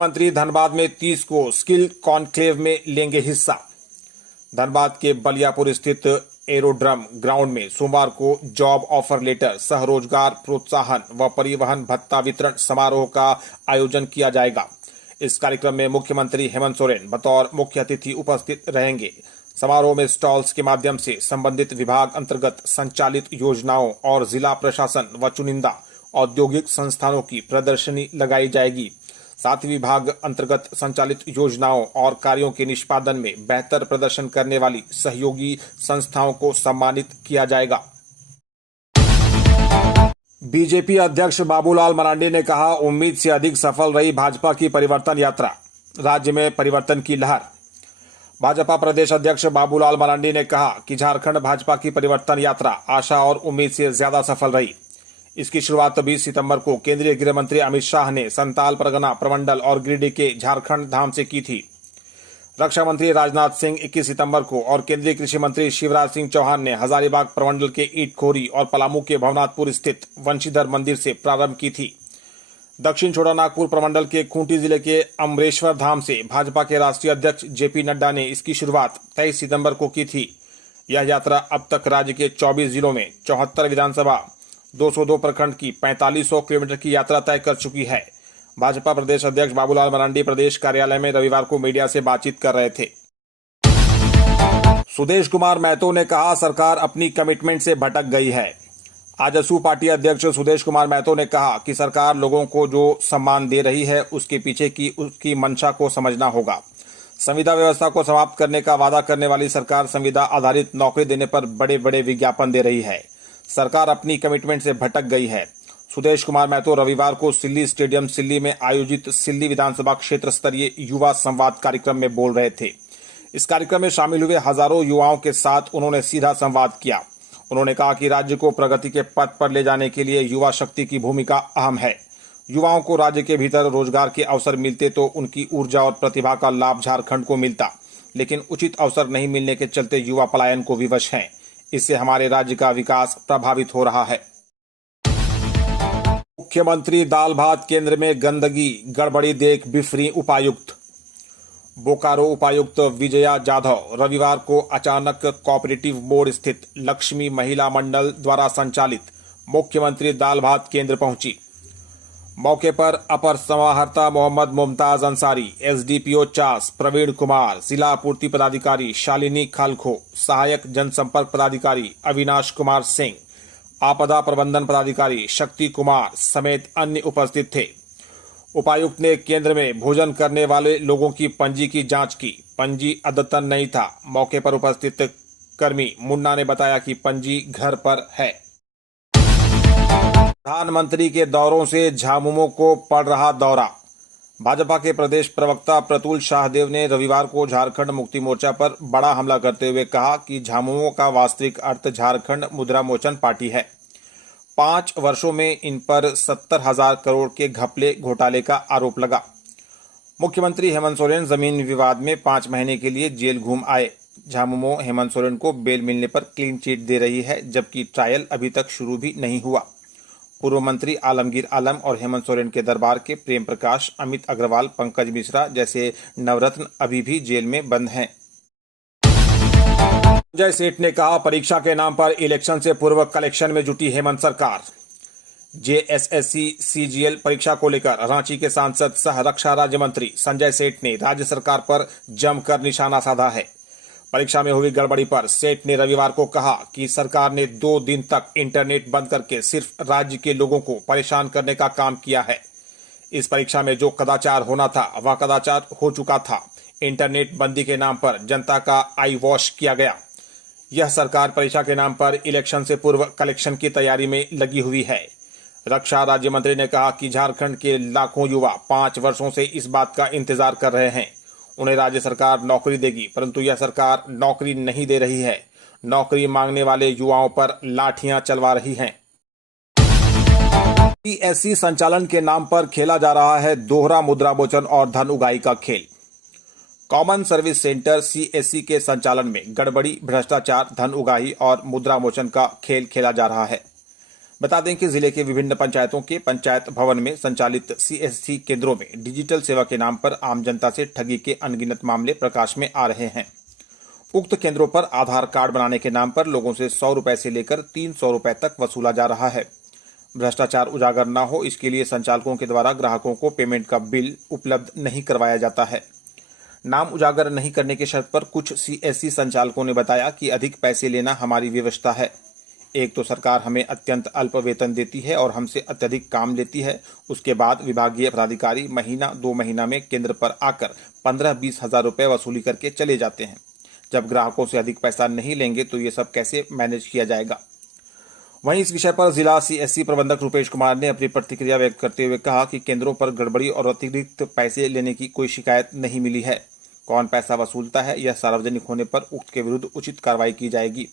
मंत्री धनबाद में 30 को स्किल कॉन्क्लेव में लेंगे हिस्सा। धनबाद के बलियापुर स्थित एरोड्रम ग्राउंड में सोमवार को जॉब ऑफर लेटर, सह रोजगार प्रोत्साहन व परिवहन भत्ता वितरण समारोह का आयोजन किया जाएगा। इस कार्यक्रम में मुख्यमंत्री हेमंत सोरेन बतौर मुख्य अतिथि उपस्थित रहेंगे। समारोह में स्टॉल्स के माध्यम से संबंधित विभाग अंतर्गत संचालित योजनाओं और जिला प्रशासन व चुनिंदा औद्योगिक संस्थानों की प्रदर्शनी लगाई जाएगी। साथ ही विभाग अंतर्गत संचालित योजनाओं और कार्यों के निष्पादन में बेहतर प्रदर्शन करने वाली सहयोगी संस्थाओं को सम्मानित किया जाएगा। बीजेपी अध्यक्ष बाबूलाल मरांडी ने कहा, उम्मीद से अधिक सफल रही भाजपा की परिवर्तन यात्रा, राज्य में परिवर्तन की लहर। भाजपा प्रदेश अध्यक्ष बाबूलाल मरांडी ने कहा कि झारखंड भाजपा की परिवर्तन यात्रा आशा और उम्मीद से ज्यादा सफल रही। इसकी शुरुआत 20 सितंबर को केंद्रीय गृह मंत्री अमित शाह ने संताल परगना प्रमंडल और गिरिडीह के झारखंड धाम से की थी। रक्षा मंत्री राजनाथ सिंह 21 सितंबर को और केंद्रीय कृषि मंत्री शिवराज सिंह चौहान ने हजारीबाग प्रमंडल के ईटखोरी और पलामू के भवनाथपुर स्थित वंशीधर मंदिर से प्रारंभ की थी। दक्षिण छोटानागपुर प्रमंडल के खूंटी जिले के अमरेश्वर धाम से भाजपा के राष्ट्रीय अध्यक्ष जेपी नड्डा ने इसकी शुरुआत 23 सितंबर को की थी। यह यात्रा अब तक राज्य के 24 जिलों में 74 विधानसभा 202 प्रखंड की 4500 किलोमीटर की यात्रा तय कर चुकी है। भाजपा प्रदेश अध्यक्ष बाबूलाल मरांडी प्रदेश कार्यालय में रविवार को मीडिया से बातचीत कर रहे थे। सुदेश कुमार महतो ने कहा, सरकार अपनी कमिटमेंट से भटक गई है। आजसू पार्टी अध्यक्ष सुदेश कुमार महतो ने कहा कि सरकार लोगों को जो सम्मान दे रही है उसके पीछे की उसकी मंशा को समझना होगा। संविदा व्यवस्था को समाप्त करने का वादा करने वाली सरकार संविदा आधारित नौकरी देने पर बड़े बड़े विज्ञापन दे रही है। सरकार अपनी कमिटमेंट से भटक गई है। सुदेश कुमार महतो रविवार को सिल्ली स्टेडियम सिल्ली में आयोजित सिल्ली विधानसभा क्षेत्र स्तरीय युवा संवाद कार्यक्रम में बोल रहे थे। इस कार्यक्रम में शामिल हुए हजारों युवाओं के साथ उन्होंने सीधा संवाद किया। उन्होंने कहा कि राज्य को प्रगति के पथ पर ले जाने के लिए युवा शक्ति की भूमिका अहम है। युवाओं को राज्य के भीतर रोजगार के अवसर मिलते तो उनकी ऊर्जा और प्रतिभा का लाभ झारखंड को मिलता, लेकिन उचित अवसर नहीं मिलने के चलते युवा पलायन को विवश हैं। इससे हमारे राज्य का विकास प्रभावित हो रहा है। मुख्यमंत्री दाल भात केंद्र में गंदगी गड़बड़ी देख बिफरी उपायुक्त। बोकारो उपायुक्त विजया जाधव रविवार को अचानक कोऑपरेटिव बोर्ड स्थित लक्ष्मी महिला मंडल द्वारा संचालित मुख्यमंत्री दाल भात केंद्र पहुंची। मौके पर अपर समाहर्ता मोहम्मद मुमताज अंसारी, एसडीपीओ चास प्रवीण कुमार, जिला आपूर्ति पदाधिकारी शालिनी खालखो, सहायक जनसंपर्क पदाधिकारी अविनाश कुमार सिंह, आपदा प्रबंधन पदाधिकारी शक्ति कुमार समेत अन्य उपस्थित थे। उपायुक्त ने केंद्र में भोजन करने वाले लोगों की पंजी की जांच की। पंजी अद्यतन नहीं था। मौके पर उपस्थित कर्मी मुन्ना ने बताया कि पंजी घर पर है। प्रधानमंत्री के दौरों से झामुमो को पड़ रहा दौरा। भाजपा के प्रदेश प्रवक्ता प्रतुल शाहदेव ने रविवार को झारखंड मुक्ति मोर्चा पर बड़ा हमला करते हुए कहा कि झामुमो का वास्तविक अर्थ झारखंड मुद्रा मोचन पार्टी है। 5 वर्षों में इन पर 70,000 करोड़ के घपले घोटाले का आरोप लगा। मुख्यमंत्री हेमंत सोरेन जमीन विवाद में 5 महीने के लिए जेल घूम आए। झामुमो हेमंत सोरेन को बेल मिलने पर क्लीन चिट दे रही है, जबकि ट्रायल अभी तक शुरू भी नहीं हुआ। पूर्व मंत्री आलमगीर आलम और हेमंत सोरेन के दरबार के प्रेम प्रकाश, अमित अग्रवाल, पंकज मिश्रा जैसे नवरत्न अभी भी जेल में बंद हैं। संजय सेठ ने कहा, परीक्षा के नाम पर इलेक्शन से पूर्व कलेक्शन में जुटी हेमंत सरकार। जेएसएससी सीजीएल परीक्षा को लेकर रांची के सांसद सह रक्षा राज्य मंत्री संजय सेठ ने राज्य सरकार पर जमकर निशाना साधा है। परीक्षा में हुई गड़बड़ी पर सेठ ने रविवार को कहा कि सरकार ने 2 दिन तक इंटरनेट बंद करके सिर्फ राज्य के लोगों को परेशान करने का काम किया है। इस परीक्षा में जो कदाचार होना था वह कदाचार हो चुका था। इंटरनेट बंदी के नाम पर जनता का आई वॉश किया गया। यह सरकार परीक्षा के नाम पर इलेक्शन से पूर्व कलेक्शन की तैयारी में लगी हुई है। रक्षा राज्य मंत्री ने कहा कि झारखंड के लाखों युवा 5 वर्षों से इस बात का इंतजार कर रहे हैं। उन्हें राज्य सरकार नौकरी देगी, परंतु यह सरकार नौकरी नहीं दे रही है। नौकरी मांगने वाले युवाओं पर लाठियां चलवा रही हैं। सीएससी संचालन के नाम पर खेला जा रहा है दोहरा मुद्रा मोचन और धन उगाही का खेल। कॉमन सर्विस सेंटर सीएससी के संचालन में गड़बड़ी, भ्रष्टाचार, धन उगाही और मुद्रा मोचन का खेल खेला जा रहा है। बता दें कि जिले के विभिन्न पंचायतों के पंचायत भवन में संचालित सीएससी केंद्रों में डिजिटल सेवा के नाम पर आम जनता से ठगी के अनगिनत मामले प्रकाश में आ रहे हैं। उक्त केंद्रों पर आधार कार्ड बनाने के नाम पर लोगों से 100 रुपए से लेकर 300 रुपए तक वसूला जा रहा है। भ्रष्टाचार उजागर न हो, इसके लिए संचालकों के द्वारा ग्राहकों को पेमेंट का बिल उपलब्ध नहीं करवाया जाता है। नाम उजागर नहीं करने की शर्त पर कुछ सीएससी संचालकों ने बताया कि अधिक पैसे लेना हमारी व्यवस्था है। एक तो सरकार हमें अत्यंत अल्प वेतन देती है और हमसे अत्यधिक काम लेती है। उसके बाद विभागीय पदाधिकारी महीना 2 महीना में केंद्र पर आकर 15-20 हजार रुपए वसूली करके चले जाते हैं। जब ग्राहकों से अधिक पैसा नहीं लेंगे तो ये सब कैसे मैनेज किया जाएगा। वहीं इस विषय पर जिला सीएससी प्रबंधक रुपेश कुमार ने अपनी प्रतिक्रिया व्यक्त करते हुए कहा कि केंद्रों पर गड़बड़ी और अतिरिक्त पैसे लेने की कोई शिकायत नहीं मिली है। कौन पैसा वसूलता है यह सार्वजनिक होने पर उक्त के विरुद्ध उचित कार्रवाई की जाएगी।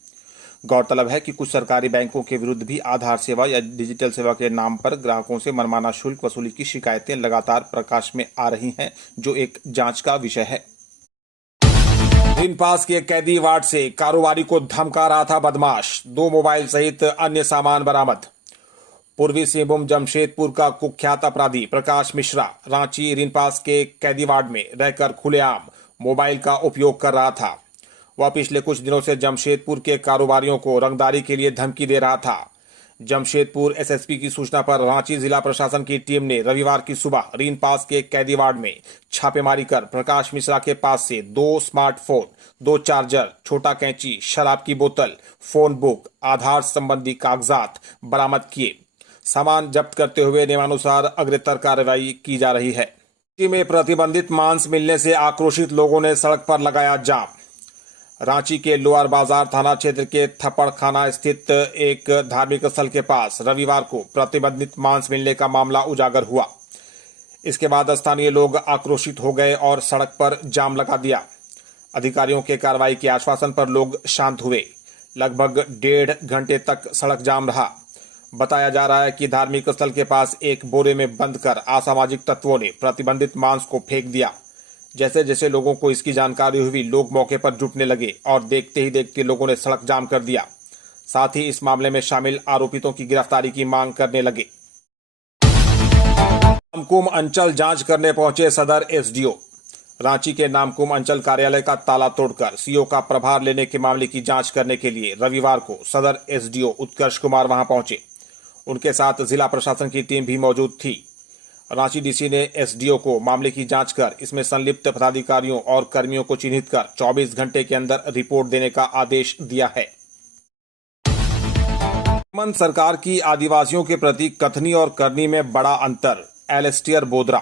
गौरतलब है कि कुछ सरकारी बैंकों के विरुद्ध भी आधार सेवा या डिजिटल सेवा के नाम पर ग्राहकों से मनमाना शुल्क वसूली की शिकायतें लगातार प्रकाश में आ रही हैं, जो एक जांच का विषय है। दिन पास के कैदी वार्ड से कारोबारी को धमका रहा था बदमाश, 2 मोबाइल सहित अन्य सामान बरामद। पूर्वी सिंहभूम जमशेदपुर का कुख्यात अपराधी प्रकाश मिश्रा रांची रिनपास के कैदी वार्ड में रहकर खुलेआम मोबाइल का उपयोग कर रहा था। वह पिछले कुछ दिनों से जमशेदपुर के कारोबारियों को रंगदारी के लिए धमकी दे रहा था। जमशेदपुर एसएसपी की सूचना पर रांची जिला प्रशासन की टीम ने रविवार की सुबह रिनपास के कैदी वार्ड में छापेमारी कर प्रकाश मिश्रा के पास से 2 स्मार्टफोन, 2 चार्जर, छोटा कैंची, शराब की बोतल, फोन बुक, आधार संबंधी कागजात बरामद किए। सामान जब्त करते हुए नियमानुसार अग्रेतर कार्रवाई की जा रही है। रांची में प्रतिबंधित मांस मिलने से आक्रोशित लोगों ने सड़क पर लगाया जाम। रांची के लोअर बाजार थाना क्षेत्र के थप्पड़ खाना स्थित एक धार्मिक स्थल के पास रविवार को प्रतिबंधित मांस मिलने का मामला उजागर हुआ। इसके बाद स्थानीय लोग आक्रोशित हो गए और सड़क पर जाम लगा दिया। अधिकारियों के कार्रवाई के आश्वासन पर लोग शांत हुए। लगभग 1.5 घंटे तक सड़क जाम रहा। बताया जा रहा है कि धार्मिक स्थल के पास एक बोरे में बंद कर असामाजिक तत्वों ने प्रतिबंधित मांस को फेंक दिया। जैसे जैसे लोगों को इसकी जानकारी हुई, लोग मौके पर जुटने लगे और देखते ही देखते लोगों ने सड़क जाम कर दिया। साथ ही इस मामले में शामिल आरोपितों की गिरफ्तारी की मांग करने लगे। नामकुम अंचल जांच करने पहुंचे सदर एसडीओ। रांची के नामकुम अंचल कार्यालय का ताला तोड़कर सीओ का प्रभार लेने के मामले की जांच करने के लिए रविवार को सदर एसडीओ उत्कर्ष कुमार वहां पहुंचे। उनके साथ जिला प्रशासन की टीम भी मौजूद थी। रांची डीसी ने एसडीओ को मामले की जांच कर इसमें संलिप्त पदाधिकारियों और कर्मियों को चिन्हित कर 24 घंटे के अंदर रिपोर्ट देने का आदेश दिया है। हेमंत सरकार की आदिवासियों के प्रति कथनी और करनी में बड़ा अंतर, एलेस्टियर बोदरा।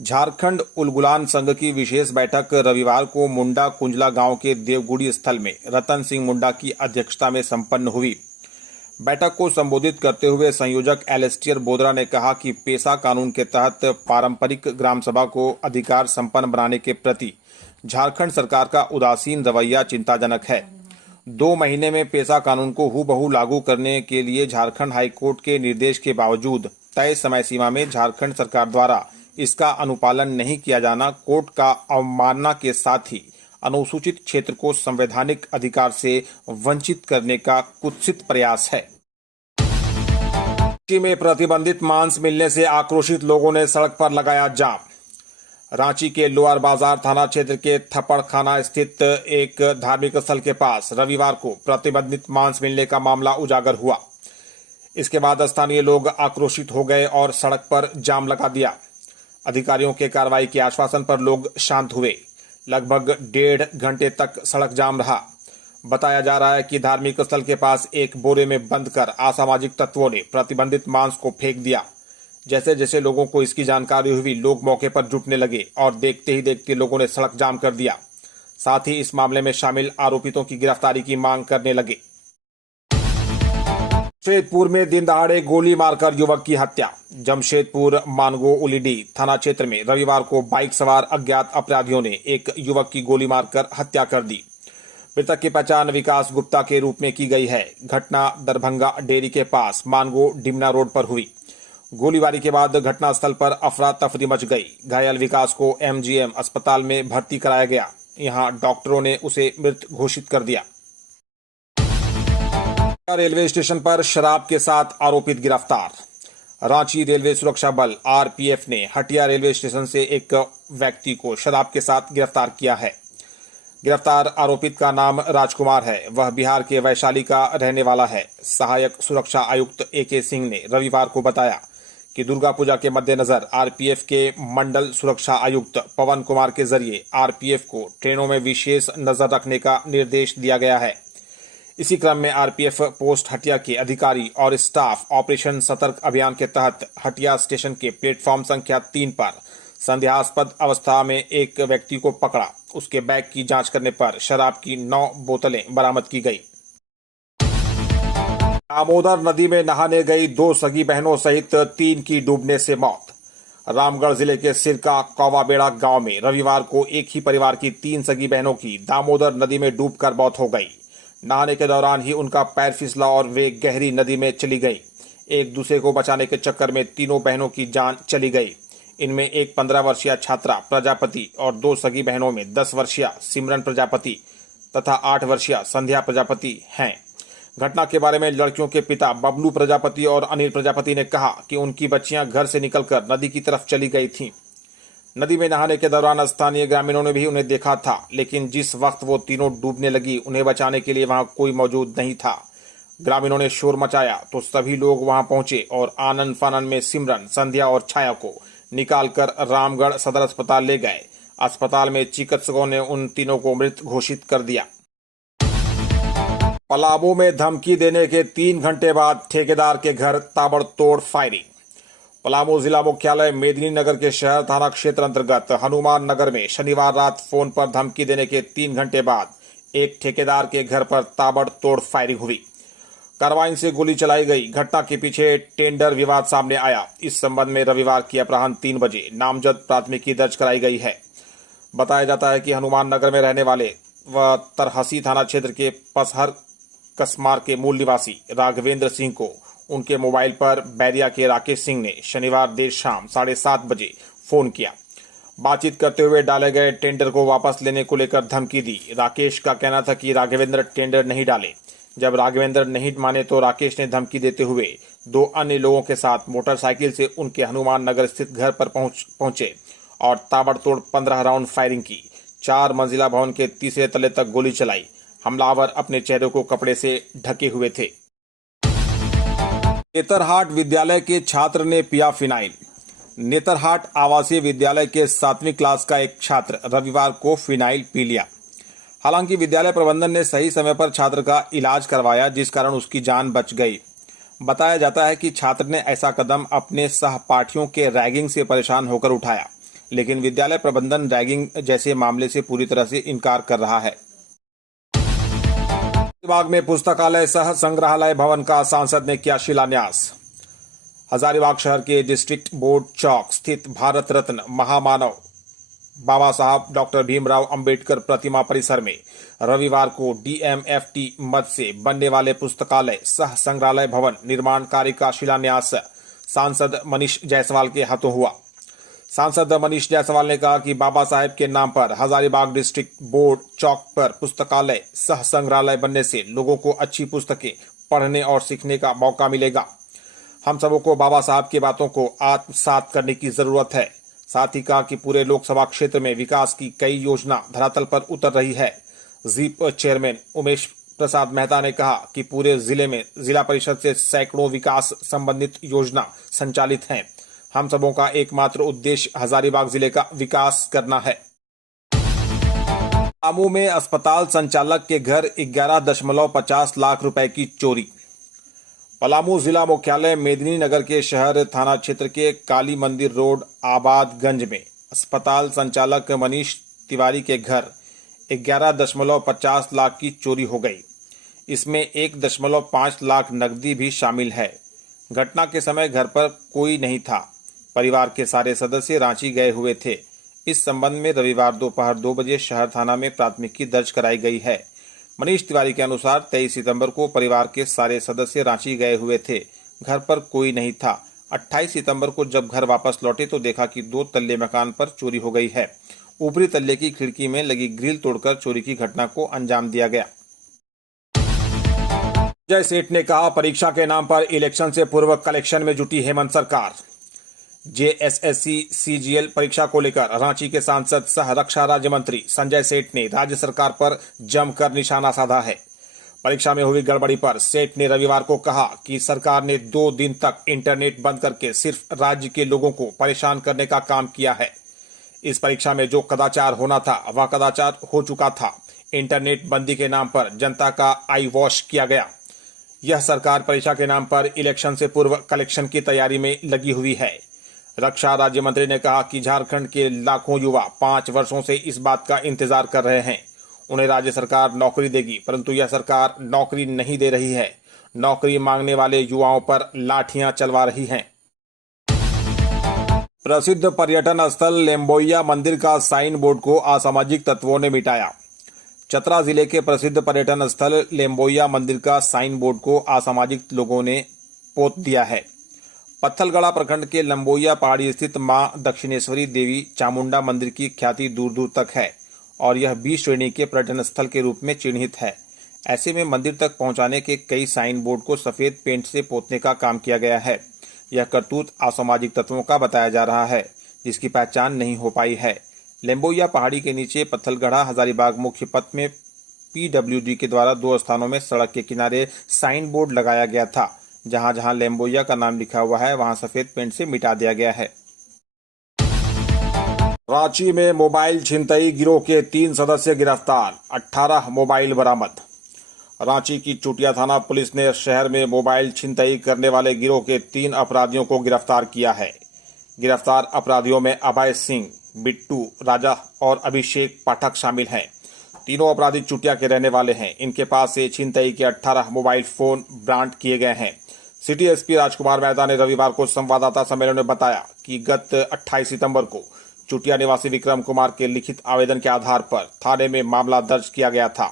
झारखंड उलगुलान संघ की विशेष बैठक रविवार को मुंडा कुंजला गांव के देवगुड़ी स्थल में रतन सिंह मुंडा की अध्यक्षता में संपन्न हुई। बैठक को संबोधित करते हुए संयोजक एलेस्टियर बोदरा ने कहा कि पेशा कानून के तहत पारंपरिक ग्राम सभा को अधिकार संपन्न बनाने के प्रति झारखंड सरकार का उदासीन रवैया चिंताजनक है। 2 महीने में पेशा कानून को हूबहू लागू करने के लिए झारखंड हाईकोर्ट के निर्देश के बावजूद तय समय सीमा में झारखंड सरकार द्वारा इसका अनुपालन नहीं किया जाना कोर्ट का अवमानना के साथ ही अनुसूचित क्षेत्र को संवैधानिक अधिकार से वंचित करने का कुत्सित प्रयास है। रांची में प्रतिबंधित मांस मिलने से आक्रोशित लोगों ने सड़क पर लगाया जाम। रांची के लोअर बाजार थाना क्षेत्र के थप्पड़ खाना स्थित एक धार्मिक स्थल के पास रविवार को प्रतिबंधित मांस मिलने का मामला उजागर हुआ। इसके बाद स्थानीय लोग आक्रोशित हो गए और सड़क पर जाम लगा दिया। अधिकारियों के कार्रवाई के आश्वासन पर लोग शांत हुए। लगभग 1.5 घंटे तक सड़क जाम रहा। बताया जा रहा है कि धार्मिक स्थल के पास एक बोरे में बंद कर असामाजिक तत्वों ने प्रतिबंधित मांस को फेंक दिया। जैसे जैसे लोगों को इसकी जानकारी हुई, लोग मौके पर जुटने लगे और देखते ही देखते लोगों ने सड़क जाम कर दिया। साथ ही इस मामले में शामिल आरोपितों की गिरफ्तारी की मांग करने लगे। जमशेदपुर में दिन दहाड़े गोली मारकर युवक की हत्या। जमशेदपुर मानगो उलीडी थाना क्षेत्र में रविवार को बाइक सवार अज्ञात अपराधियों ने एक युवक की गोली मारकर हत्या कर दी। मृतक की पहचान विकास गुप्ता के रूप में की गई है। घटना दरभंगा डेयरी के पास मानगो डिमना रोड पर हुई। गोलीबारी के बाद घटनास्थल पर अफरा तफरी मच गई। घायल विकास को एमजीएम अस्पताल में भर्ती कराया गया। यहां डॉक्टरों ने उसे मृत घोषित कर दिया। रेलवे स्टेशन पर शराब के साथ आरोपित गिरफ्तार। रांची रेलवे सुरक्षा बल आरपीएफ ने हटिया रेलवे स्टेशन से एक व्यक्ति को शराब के साथ गिरफ्तार किया है। गिरफ्तार आरोपित का नाम राजकुमार है। वह बिहार के वैशाली का रहने वाला है। सहायक सुरक्षा आयुक्त AK सिंह ने रविवार को बताया कि दुर्गा पूजा के मद्देनजर आरपीएफ के मंडल सुरक्षा आयुक्त पवन कुमार के जरिए आरपीएफ को ट्रेनों में विशेष नजर रखने का निर्देश दिया गया है। इसी क्रम में आरपीएफ पोस्ट हटिया के अधिकारी और स्टाफ ऑपरेशन सतर्क अभियान के तहत हटिया स्टेशन के प्लेटफॉर्म संख्या 3 पर संदेहास्पद अवस्था में एक व्यक्ति को पकड़ा। उसके बैग की जांच करने पर शराब की 9 बोतलें बरामद की गई। दामोदर नदी में नहाने गई 2 सगी बहनों सहित 3 की डूबने से मौत। रामगढ़ जिले के सिरका कौवाबेड़ा गांव में रविवार को एक ही परिवार की 3 सगी बहनों की दामोदर नदी में डूबकर मौत हो गई। नहाने के दौरान ही उनका पैर फिसला और वे गहरी नदी में चली गई। एक दूसरे को बचाने के चक्कर में तीनों बहनों की जान चली गई। इनमें एक 15 वर्षीय छात्रा प्रजापति और 2 सगी बहनों में 10 वर्षीय सिमरन प्रजापति तथा 8 वर्षीय संध्या प्रजापति हैं। घटना के बारे में लड़कियों के पिता बबलू प्रजापति और अनिल प्रजापति ने कहा कि उनकी बच्चियां घर से निकलकर नदी की तरफ चली गई थीं। नदी में नहाने के दौरान स्थानीय ग्रामीणों ने भी उन्हें देखा था, लेकिन जिस वक्त वो तीनों डूबने लगी उन्हें बचाने के लिए वहां कोई मौजूद नहीं था। ग्रामीणों ने शोर मचाया तो सभी लोग वहां पहुंचे और आनन फानन में सिमरन, संध्या और छाया को निकालकर रामगढ़ सदर अस्पताल ले गए। अस्पताल में चिकित्सकों ने उन तीनों को मृत घोषित कर दिया। पलामू में धमकी देने के 3 घंटे बाद ठेकेदार के घर ताबड़तोड़ फायरिंग। पलामू जिला मुख्यालय मेदिनीनगर के शहर थाना क्षेत्र अंतर्गत हनुमान नगर में शनिवार रात फोन पर धमकी देने के 3 घंटे बाद एक ठेकेदार के घर पर ताबड़तोड़ फायरिंग हुई। कार्बाइन से गोली चलाई गई। घटना के पीछे टेंडर विवाद सामने आया। इस संबंध में रविवार की अपराह्न 3 बजे नामजद प्राथमिकी दर्ज कराई गई है। बताया जाता है कि हनुमान नगर में रहने वाले व तरहसी थाना क्षेत्र के पसहर कसमार के मूल निवासी राघवेंद्र सिंह को उनके मोबाइल पर बैरिया के राकेश सिंह ने शनिवार देर शाम 7:30 बजे फोन किया। बातचीत करते हुए डाले गए टेंडर को वापस लेने को लेकर धमकी दी। राकेश का कहना था कि राघवेंद्र टेंडर नहीं डाले। जब राघवेंद्र नहीं माने तो राकेश ने धमकी देते हुए 2 अन्य लोगों के साथ मोटरसाइकिल से उनके हनुमान नगर स्थित घर पर पहुंचे और ताबड़तोड़ 15 राउंड फायरिंग की। 4 मंजिला भवन के तीसरे तले तक गोली चलाई। हमलावर अपने चेहरे को कपड़े से ढके हुए थे। नेतरहाट विद्यालय के छात्र ने पिया फिनाइल। नेतरहाट आवासीय विद्यालय के 7वीं क्लास का एक छात्र रविवार को फिनाइल पी लिया। हालांकि विद्यालय प्रबंधन ने सही समय पर छात्र का इलाज करवाया, जिस कारण उसकी जान बच गई। बताया जाता है कि छात्र ने ऐसा कदम अपने सहपाठियों के रैगिंग से परेशान होकर उठाया, लेकिन विद्यालय प्रबंधन रैगिंग जैसे मामले से पूरी तरह से इनकार कर रहा है। हजारीबाग में पुस्तकालय सह संग्रहालय भवन का सांसद ने किया शिलान्यास। हजारीबाग शहर के डिस्ट्रिक्ट बोर्ड चौक स्थित भारत रत्न महामानव बाबा साहब डॉक्टर भीमराव अंबेडकर प्रतिमा परिसर में रविवार को DMFT मद से बनने वाले पुस्तकालय सह संग्रहालय भवन निर्माण कार्य का शिलान्यास सांसद मनीष जायसवाल के हाथों हुआ। सांसद मनीष जायसवाल ने कहा कि बाबा साहेब के नाम पर हजारीबाग डिस्ट्रिक्ट बोर्ड चौक पर पुस्तकालय सह संग्रहालय बनने से लोगों को अच्छी पुस्तकें पढ़ने और सीखने का मौका मिलेगा। हम सबों को बाबा साहब की बातों को आत्मसात करने की जरूरत है। साथ ही कहा कि पूरे लोकसभा क्षेत्र में विकास की कई योजना धरातल पर उतर रही है। जीप चेयरमैन उमेश प्रसाद मेहता ने कहा कि पूरे जिले में जिला परिषद से सैकड़ों विकास संबंधित योजना संचालित हैं। हम सबों का एकमात्र उद्देश्य हजारीबाग जिले का विकास करना है। पलामू में अस्पताल संचालक के घर 11.50 लाख रुपए की चोरी। पलामू जिला मुख्यालय मेदिनीनगर के शहर थाना क्षेत्र के काली मंदिर रोड आबादगंज में अस्पताल संचालक मनीष तिवारी के घर 11.50 लाख की चोरी हो गई। इसमें 1.5 लाख नकदी भी शामिल है। घटना के समय घर पर कोई नहीं था। परिवार के सारे सदस्य रांची गए हुए थे। इस संबंध में रविवार दोपहर 2 बजे शहर थाना में प्राथमिकी दर्ज कराई गई है। मनीष तिवारी के अनुसार 23 सितंबर को परिवार के सारे सदस्य रांची गए हुए थे। घर पर कोई नहीं था। 28 सितंबर को जब घर वापस लौटे तो देखा कि 2 तल्ले मकान पर चोरी हो गई है। ऊपरी तल्ले की खिड़की में लगी ग्रिल तोड़कर चोरी की घटना को अंजाम दिया गया। संजय सेठ ने कहा, परीक्षा के नाम पर इलेक्शन से पूर्व कलेक्शन में जुटी हेमंत सरकार। जेएसएससी सीजीएल परीक्षा को लेकर रांची के सांसद सह रक्षा राज्य मंत्री संजय सेठ ने राज्य सरकार पर जमकर निशाना साधा है। परीक्षा में हुई गड़बड़ी पर सेठ ने रविवार को कहा कि सरकार ने 2 दिन तक इंटरनेट बंद करके सिर्फ राज्य के लोगों को परेशान करने का काम किया है। इस परीक्षा में जो कदाचार होना था वह कदाचार हो चुका था। इंटरनेट बंदी के नाम पर जनता का आई वॉश किया गया। यह सरकार परीक्षा के नाम पर इलेक्शन से पूर्व कलेक्शन की तैयारी में लगी हुई है। रक्षा राज्य मंत्री ने कहा कि झारखंड के लाखों युवा 5 वर्षों से इस बात का इंतजार कर रहे हैं। उन्हें राज्य सरकार नौकरी देगी, परंतु यह सरकार नौकरी नहीं दे रही है। नौकरी मांगने वाले युवाओं पर लाठियां चलवा रही हैं। प्रसिद्ध पर्यटन स्थल लेम्बोइया मंदिर का साइन बोर्ड को असामाजिक तत्वों ने मिटाया। चतरा जिले के प्रसिद्ध पर्यटन स्थल लेम्बोइया मंदिर का साइन बोर्ड को असामाजिक लोगों ने पोत दिया है। पत्थलगढ़ा प्रखंड के लंबोइया पहाड़ी स्थित मां दक्षिणेश्वरी देवी चामुंडा मंदिर की ख्याति दूर दूर तक है और यह 20 श्रेणी के पर्यटन स्थल के रूप में चिन्हित है। ऐसे में मंदिर तक पहुंचाने के कई साइन बोर्ड को सफेद पेंट से पोतने का काम किया गया है। यह करतूत असामाजिक तत्वों का बताया जा रहा है, जिसकी पहचान नहीं हो पाई है। लेम्बोइया पहाड़ी के नीचे पत्थलगढ़ा हजारीबाग मुख्य पथ में पीडब्ल्यूडी के द्वारा 2 स्थानों में सड़क के किनारे साइन बोर्ड लगाया गया था। जहां जहां लेम्बोइया का नाम लिखा हुआ है वहां सफेद पेंट से मिटा दिया गया है। रांची में मोबाइल छिनतई गिरोह के 3 सदस्य गिरफ्तार, 18 मोबाइल बरामद। रांची की चुटिया थाना पुलिस ने शहर में मोबाइल छिनतई करने वाले गिरोह के 3 अपराधियों को गिरफ्तार किया है। गिरफ्तार अपराधियों में अभय सिंह, बिट्टू, राजा और अभिषेक पाठक शामिल हैं। तीनों अपराधी चुटिया के रहने वाले हैं। इनके पास से छिनतई के 18 मोबाइल फोन ब्रांड किए गए हैं। सिटी एसपी राजकुमार मेहता ने रविवार को संवाददाता सम्मेलन में बताया कि गत 28 सितंबर को चुटिया निवासी विक्रम कुमार के लिखित आवेदन के आधार पर थाने में मामला दर्ज किया गया था।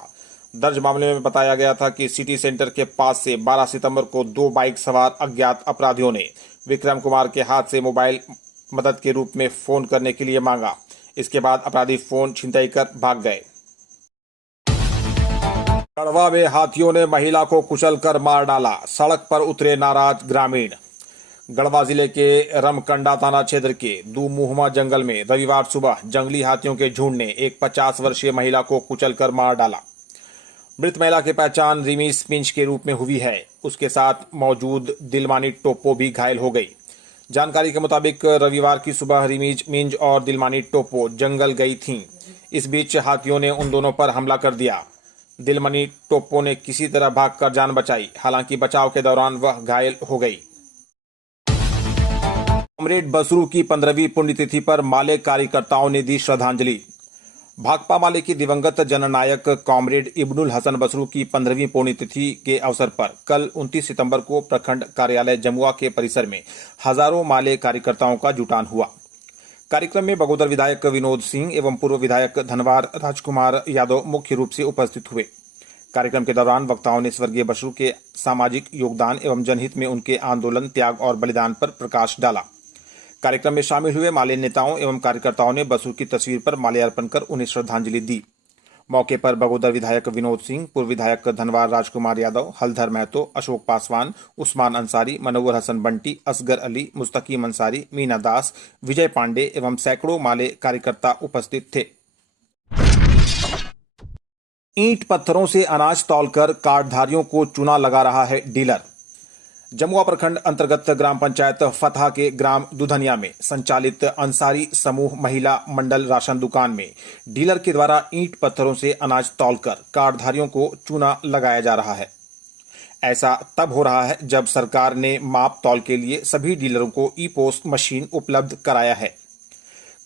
दर्ज मामले में बताया गया था कि सिटी सेंटर के पास से 12 सितंबर को 2 बाइक सवार अज्ञात अपराधियों ने विक्रम कुमार के हाथ से मोबाइल मदद के रूप में फोन करने के लिए मांगा। इसके बाद अपराधी फोन छिनतई कर भाग गए। गढ़वा में हाथियों ने महिला को कुचलकर मार डाला, सड़क पर उतरे नाराज ग्रामीण। गढ़वा जिले के रमकंडा थाना क्षेत्र के दूमुहमा जंगल में रविवार सुबह जंगली हाथियों के झुंड ने एक 50 वर्षीय महिला को कुचलकर मार डाला। मृत महिला की पहचान रिमीज मिंज के रूप में हुई है। उसके साथ मौजूद दिलमानी टोप्पो भी घायल हो गई। जानकारी के मुताबिक रविवार की सुबह रिमीज मिंज और दिलमानी टोप्पो जंगल गई थीं। इस बीच हाथियों ने उन दोनों पर हमला कर दिया। दिलमनी टोप्पो ने किसी तरह भागकर जान बचाई, हालांकि बचाव के दौरान वह घायल हो गई। कॉमरेड बसरू की 15वीं पुण्यतिथि पर माले कार्यकर्ताओं ने दी श्रद्धांजलि। भाकपा माले की दिवंगत जननायक कॉमरेड इब्नुल हसन बसरू की 15वीं पुण्यतिथि के अवसर पर कल 29 सितंबर को प्रखंड कार्यालय जमुआ के परिसर में हजारों माले कार्यकर्ताओं का जुटान हुआ। कार्यक्रम में बगोदर विधायक विनोद सिंह एवं पूर्व विधायक धनवार राजकुमार यादव मुख्य रूप से उपस्थित हुए। कार्यक्रम के दौरान वक्ताओं ने स्वर्गीय बसरू के सामाजिक योगदान एवं जनहित में उनके आंदोलन, त्याग और बलिदान पर प्रकाश डाला। कार्यक्रम में शामिल हुए माले नेताओं एवं कार्यकर्ताओं ने बसरू की तस्वीर पर माल्यार्पण कर उन्हें श्रद्धांजलि दी। मौके पर बगोदर विधायक विनोद सिंह, पूर्व विधायक धनवार राजकुमार यादव, हलधर महतो, अशोक पासवान, उस्मान अंसारी, मनोवर हसन बंटी, असगर अली, मुस्तकीम अंसारी, मीना दास, विजय पांडे एवं सैकड़ों माले कार्यकर्ता उपस्थित थे। ईंट पत्थरों से अनाज तौलकर कार्डधारियों को चूना लगा रहा है डीलर। जमुआ प्रखंड अंतर्गत ग्राम पंचायत फतहा के ग्राम दुधनिया में संचालित अंसारी समूह महिला मंडल राशन दुकान में डीलर के द्वारा ईंट पत्थरों से अनाज तौलकर कार्डधारियों को चूना लगाया जा रहा है। ऐसा तब हो रहा है जब सरकार ने माप तौल के लिए सभी डीलरों को ई पोस्ट मशीन उपलब्ध कराया है।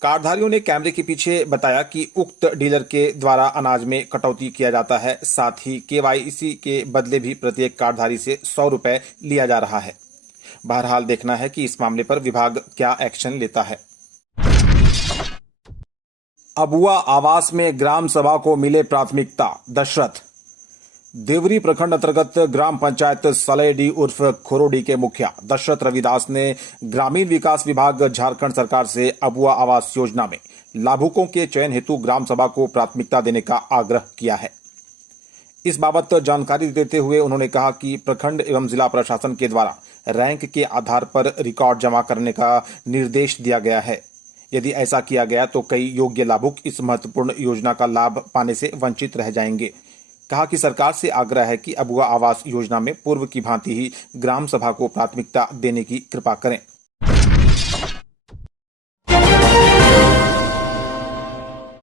कार्डधारियों ने कैमरे के पीछे बताया कि उक्त डीलर के द्वारा अनाज में कटौती किया जाता है, साथ ही केवाईसी के बदले भी प्रत्येक कार्डधारी से 100 रुपए लिया जा रहा है। बहरहाल देखना है कि इस मामले पर विभाग क्या एक्शन लेता है। अबुआ आवास में ग्राम सभा को मिले प्राथमिकता, दशरथ। देवरी प्रखंड अंतर्गत ग्राम पंचायत सलेडी उर्फ खोरोडी के मुखिया दशरथ रविदास ने ग्रामीण विकास विभाग झारखंड सरकार से अबुआ आवास योजना में लाभुकों के चयन हेतु ग्राम सभा को प्राथमिकता देने का आग्रह किया है। इस बाबत जानकारी देते हुए उन्होंने कहा कि प्रखंड एवं जिला प्रशासन के द्वारा रैंक के आधार पर रिकॉर्ड जमा करने का निर्देश दिया गया है। यदि ऐसा किया गया तो कई योग्य लाभुक इस महत्वपूर्ण योजना का लाभ पाने से वंचित रह जाएंगे। कहा कि सरकार से आग्रह है कि अबुआ आवास योजना में पूर्व की भांति ही ग्राम सभा को प्राथमिकता देने की कृपा करें।